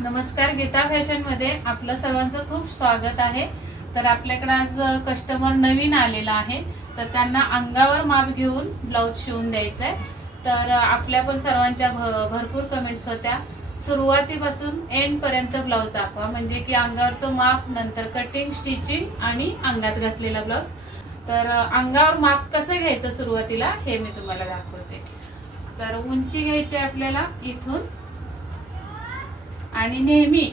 नमस्कार, गीता फॅशन मध्ये आपलं सर्वांचं खूप स्वागत आहे। तर आपल्याकडे आज कस्टमर नवीन आलेला आहे, तर त्यांना अंगावर माप घेऊन ब्लाउज शिवून द्यायचं आहे। तर आपल्या पण सर्वांच्या भरपूर कमेंट्स होत्या, सुरुवातीपासून एंड पर्यंत ब्लाउज दाखवा, म्हणजे की अंगावरचं माप, नंतर कटिंग, स्टिचिंग आणि अंगात घातलेला ब्लाउज। तर अंगावर माप कसं घ्यायचं सुरुवातीला हे मी तुम्हाला दाखवते। तर उंची घ्यायची आपल्याला इथून, आणि नेहमी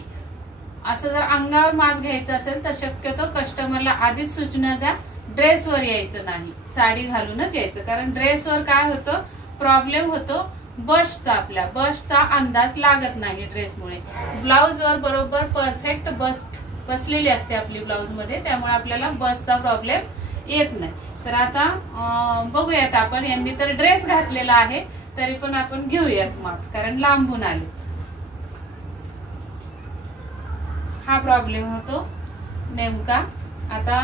असं जर अंगावर माप घ्यायचं असेल तर शक्यतो कस्टमरला आधीच सूचना द्या, ड्रेसवर यायचं नाही, साडी घालूनच यायचं। कारण ड्रेसवर काय होतं, प्रॉब्लेम होतो बस्टचा, आपल्या बस्टचा अंदाज लागत नाही ड्रेसमुळे। ब्लाउजवर बरोबर परफेक्ट बस्ट बसलेली असते आपली ब्लाउज मध्ये, त्यामुळे आपल्याला बस्टचा प्रॉब्लेम येत नाही। तर आता बघूयात आपण, यांनी तर ड्रेस घातलेला आहे तरी पण आपण घेऊयात माप, कारण लांबून आले हा प्रॉब्लेम होतो नेमका। आता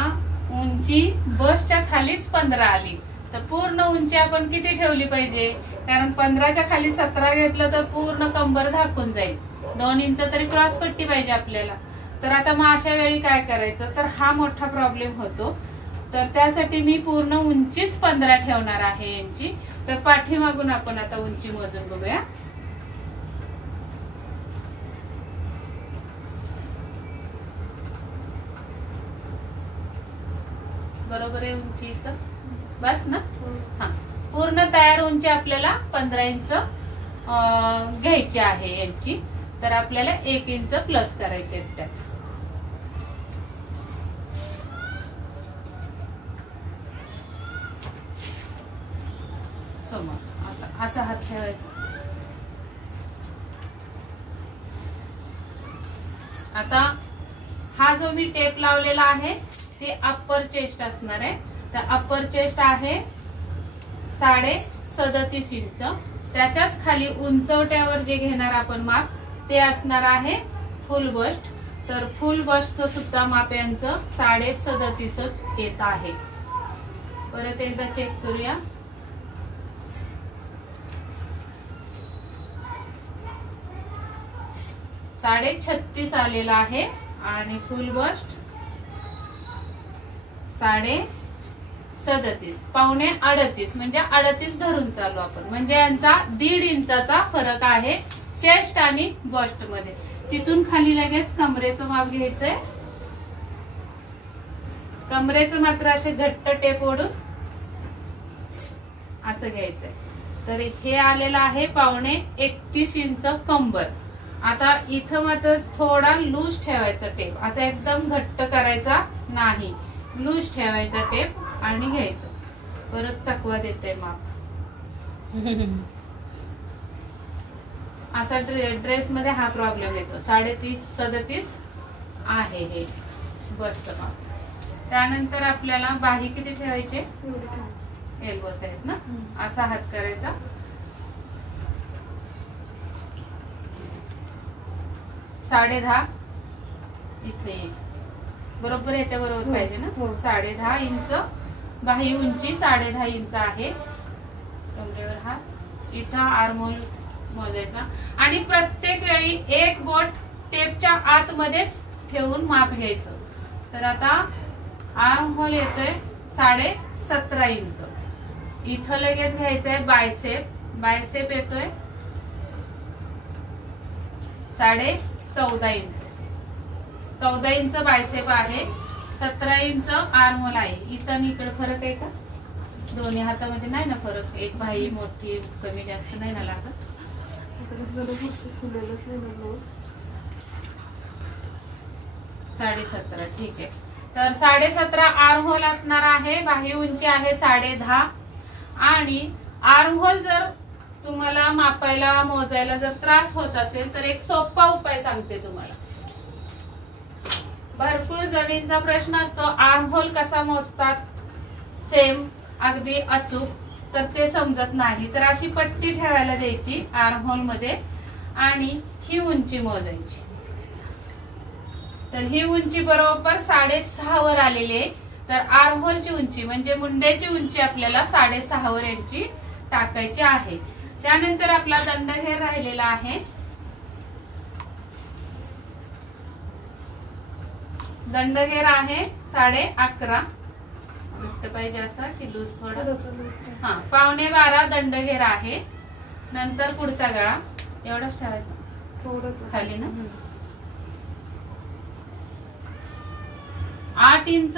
उंची बसच्या खालीच 15 आली, तर पूर्ण उंची आपण किती ठेवली पाहिजे, कारण 15च्या खाली 17 घेतलं तर पूर्ण कंबर झाकून जाईल, 2 इंच तरी क्रॉस पट्टी पाहिजे आपल्याला। तर आता मग अशा वेळी काय करायचं, तर हा मोठा प्रॉब्लेम होतो। तर त्यासाठी मी पूर्ण उंचीच 15 ठेवणार आहे यांची। तर पाठीमागून आपण आता उंची मोजून बघूया। बरोबर आहे उंची इथं, बस ना। हा, पूर्ण तयार उंची आपल्याला 15 इंच घ्यायची आहे यांची। तर आपल्याला 1 इंच प्लस करायचे आहेत त्यात। समोर असा हात ठेवायचा। आता हा जो मी टेप लावलेला आहे ते अप्पर चेस्ट असणार आहे। तर अप्पर चेस्ट आहे 37.5 इंच, त्याच्याच खाली उंचवट्यावर जे घेणार आपण माप ते असणार आहे फुल बस्ट। तर फुल बस्टचं सुद्धा माप यांचं 37.5च येत आहे। परत एकदा चेक करूया। साडे 36 आलेला आहे, आणि फुल बस्ट 37.5, पावणे 38, म्हणजे 38 धरून चालू आपण, म्हणजे यांचा 1.5 इंचाचा फरक आहे चेस्ट आणि बस्ट मध्ये। तिथून खाली लगेच कमरेचं माप घ्यायचंय। कमरेचं मात्र असे घट्ट टेप ओढून असं घ्यायचंय। तर हे आलेलं आहे पावणे 31 इंच कंबर। आता इथं मात्र थोडा लूज ठेवायचा टेप, असं एकदम घट्ट करायचा नाही, लूज ठेवायचा टेप आणि घ्यायचं। परत चकवा देते माप। असा ड्रेस मध्ये हा प्रॉब्लेम येतो, 37.5 आहे हे बस्ट माप। त्यानंतर आपल्याला बाही किती ठेवायचे, एल्बो साइज ना, असा हात करायचा। साडे 10 इथे बरोबर याच्या बरोबर पाहिजे ना, 10.5 इंच बाही उंची, 10.5 इंच आहे कमरेवर हात। इथं आर्महोल मोजायचा, आणि प्रत्येक वेळी एक बोट टेपच्या आतमध्येच ठेवून माप घ्यायचं। तर आता आर्महोल येतोय 17.5 इंच, इथं लगेच घ्यायचंय बायसेप, बायसेप येतोय 14.5 इंच, 14 इंच बायसेप आहे, 17 इंच आर्महोल आहे। इथं आणि इकडे फरक आहे का, दोन्ही हातामध्ये नाही ना फरक, एक बाही मोठी कमी जास्त नाही ना लागत। 17.5 ठीक आहे। तर 17.5 आर्महोल असणार आहे, बाही उंची आहे 10.5, आणि आर्महोल जर तुम्हाला मापायला मोजायला जर त्रास होत असेल तर एक सोपा उपाय सांगते तुम्हाला। भरपूर जणींचा प्रश्न असतो आर्महोल कसा मोजतात सेम अगदी अचूक, तर ते समजत नाही। तर अशी पट्टी ठेवायला द्यायची आर्महोल मध्ये, आणि ही उंची मोजायची। तर ही उंची बरोबर 6.5 वर आलेली आहे। तर आर्महोलची उंची म्हणजे मुंड्याची उंची आपल्याला 6.5 वर यांची टाकायची आहे। त्यानंतर आपला दंडघेर राहिलेला आहे दंडघेर आहे 11.5 घट्ट पाहिजे असा की लूज थोडा, हा 11.15 दंडघेर आहे. नंतर पुढचा गळा एवढाच ठेवायचा थोडस खाली ना. 8 इंच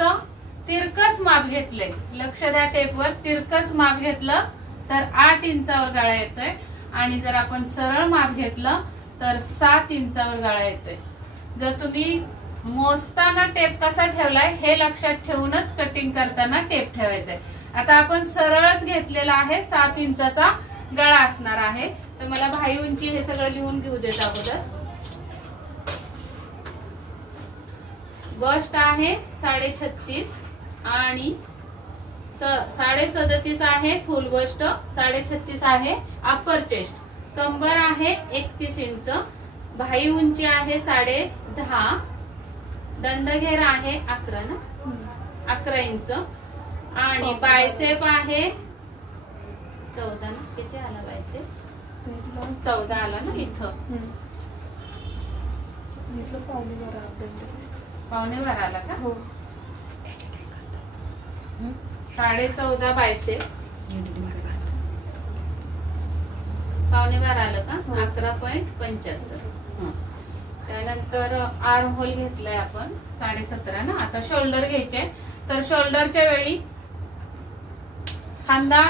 तिरकस माप घेतलंय, लक्ष द्या टेपवर. तिरकस माप घेतलं तर 8 इंचावर गळा येतोय आणि जर आपण सरळ माप घेतलं तर 7 इंचावर गळा येतोय. जर तुम्ही मोजताना टेप कसा ठेवलाय हे लक्षात ठेवूनच कटिंग करताना टेप ठेवायचाय. आता आपण सरळच घेतलेला आहे, 7 इंचाचा गळा असणार आहे. तर मला भाई उंची हे सगळं लिहून घेऊ देत अगोदर. बस्ट आहे 36.5 आणि 37.5 आहे फुल बस्ट, 36.5 आहे अप्पर चेस्ट. कंबर आहे 31 इंच, भाई उंची आहे 10.5, दंडघेर आहे 11 ना, 11 इंच आणि बायसेप आहे 14 ना. किती आला बायसेप? 14 आला ना इथं. 11.15 आला का? 14.5 बायसेप, 11.15 आलं का? 11.75. त्यानंतर आर्म होल घेतलाय आपण 17.5 ना. आता शोल्डर घ्यायचे, तर शोल्डरच्या वेळी खांदा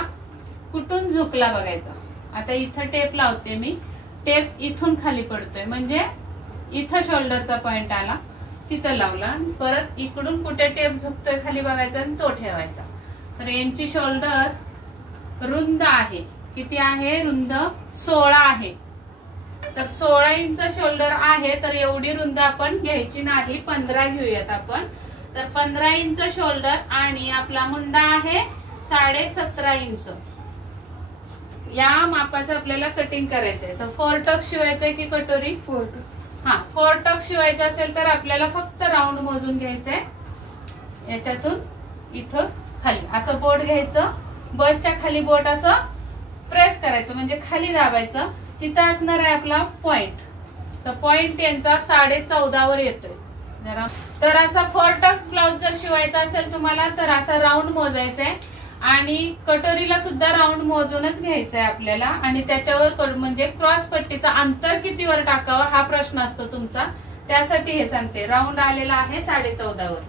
कुठून झुकला बघायचा. आता इथं टेप लावते मी, टेप इथून खाली पडतोय म्हणजे इथं शोल्डरचा पॉइंट आला, तिथं लावला. परत इकडून कुठे टेप झुकतोय खाली बघायचा आणि तो ठेवायचा. तर यांची शोल्डर रुंद आहे, किती आहे रुंद? 16 आहे. तर 16 इंच शोल्डर आहे, तर एवढी रुंद आपण घ्यायची नाही, 15 घेऊयात आपण. तर 15 इंच शोल्डर आणि आपला मुंडा आहे 17.5 इंच. या मापाचं आपल्याला कटिंग करायचंय. तर 4 टक्स शिवायचंय की कटोरी? 4 टक्स. हा 4 टक्स शिवायचं असेल तर आपल्याला फक्त राऊंड मोजून घ्यायचंय. याच्यातून इथं खाली असं बोट घ्यायचं, बसच्या खाली बोट असं प्रेस करायचं म्हणजे खाली दाबायचं. तिथं असणार आहे आपला पॉइंट. तर पॉइंट यांचा 14.5 वर येतोय जरा. तर असा 4 टक्स ब्लाउज जर शिवायचा असेल तुम्हाला तर असा राऊंड मोजायचंय आणि कटोरीला सुद्धा राऊंड मोजूनच घ्यायचंय आपल्याला. आणि त्याच्यावर म्हणजे क्रॉस पट्टीचा अंतर कितीवर टाकावं हा प्रश्न असतो तुमचा, त्यासाठी हे सांगते. राऊंड आलेला आहे 14.5 वर.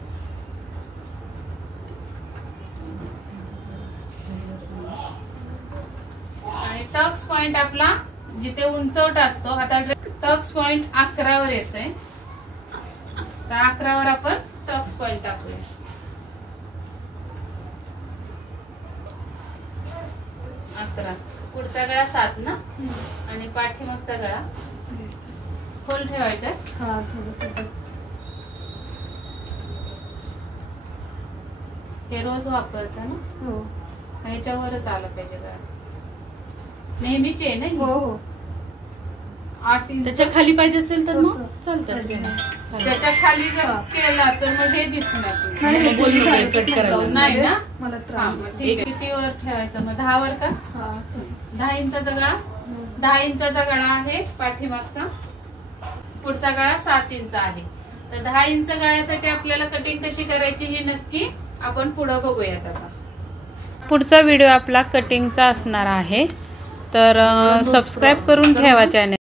आणि टक्स पॉइंट आपला जिथे उंचवट असतो, आता टक्स पॉइंट 11 वर येतोय, तर 11 वर आपण टक्स पॉइंट टाकूया. पुढचा गळा 7 ना आणि पाठीमागचा गळा खोल ठेवायचा. हा थोडंसं हे रोज वापरता ना? हो. ह्याच्यावरच आला पाहिजे गळा, नेहमीच आहे ना? हो. 8 इंच त्याच्या खाली पाहिजे असेल तर मग चालतंच. त्याच्या खाली जर केला तर मग हे दिसणार कट करायला नाही ना. मला त्रास. किती वर ठेवायचं मग? 10 वर का? 10 इंचाचा गळा. 10 इंचाचा गळा आहे पाठीमागचा. पुढचा गळा 7 इंच आहे. तर 10 इंच गळ्यासाठी आपल्याला कटिंग कशी करायची हे नक्की आपण पुढे बघूयात. आता पुढचा व्हिडिओ आपला कटिंगचा असणार आहे, तर सबस्क्राईब करून ठेवा चॅनल.